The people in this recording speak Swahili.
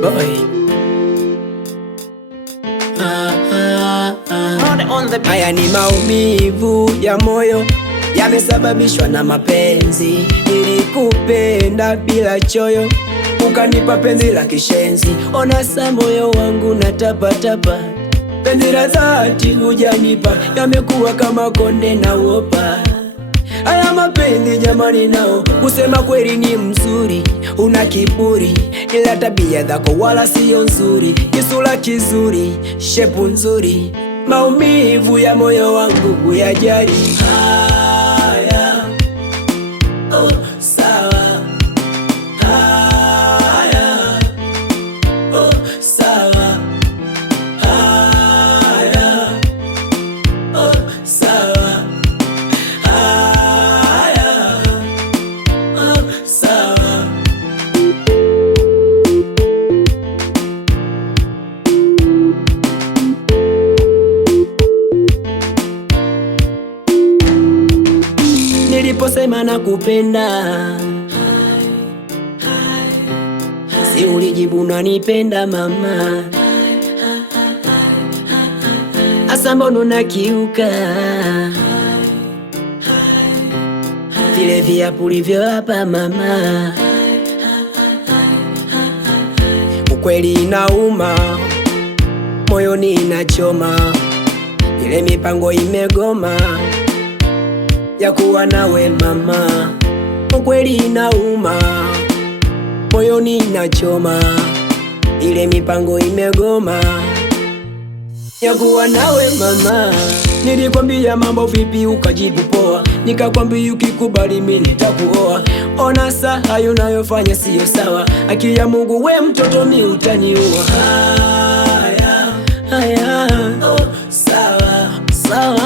boy. Haya ni maumivu ya moyo yamesababishwa na mapenzi. Nilikupenda bila choyo, ukanipa penzi la kishenzi. Ona sa moyo wangu na tapa, penzi la dhati hujanipa, yamekuwa kama konde na uopa. Haya mapenzi jamani, nao kusema kweli ni mzuri, una kiburi, ila tabia zako wala sio nzuri. Kisura kizuri, shepu nzuri, maumivu ya moyo wangu kuyajali. Haya, oh, sawa. Haya, oh, sawa. Haya, oh, sawa. Haya, oh, sawa. Niliposema nakupenda, si ulijibu unanipenda mama? Asa mbona unakiuka vile viapo ulivyoapa mama? Ukweli inauma, moyoni inachoma, ile mipango imegoma ya kuwa nawe mama. Ukweli inauma, moyoni inachoma, ile mipango imegoma ya kuwa nawe mama. Nilikwambia mambo vipi ukajibu poa, nikakwambia ukikubali mimi nitakuoa. Ona saa hayo unayofanya sio sawa, haki ya Mungu we mtoto mi utaniua. Haya, haya, oh, sawa, sawa.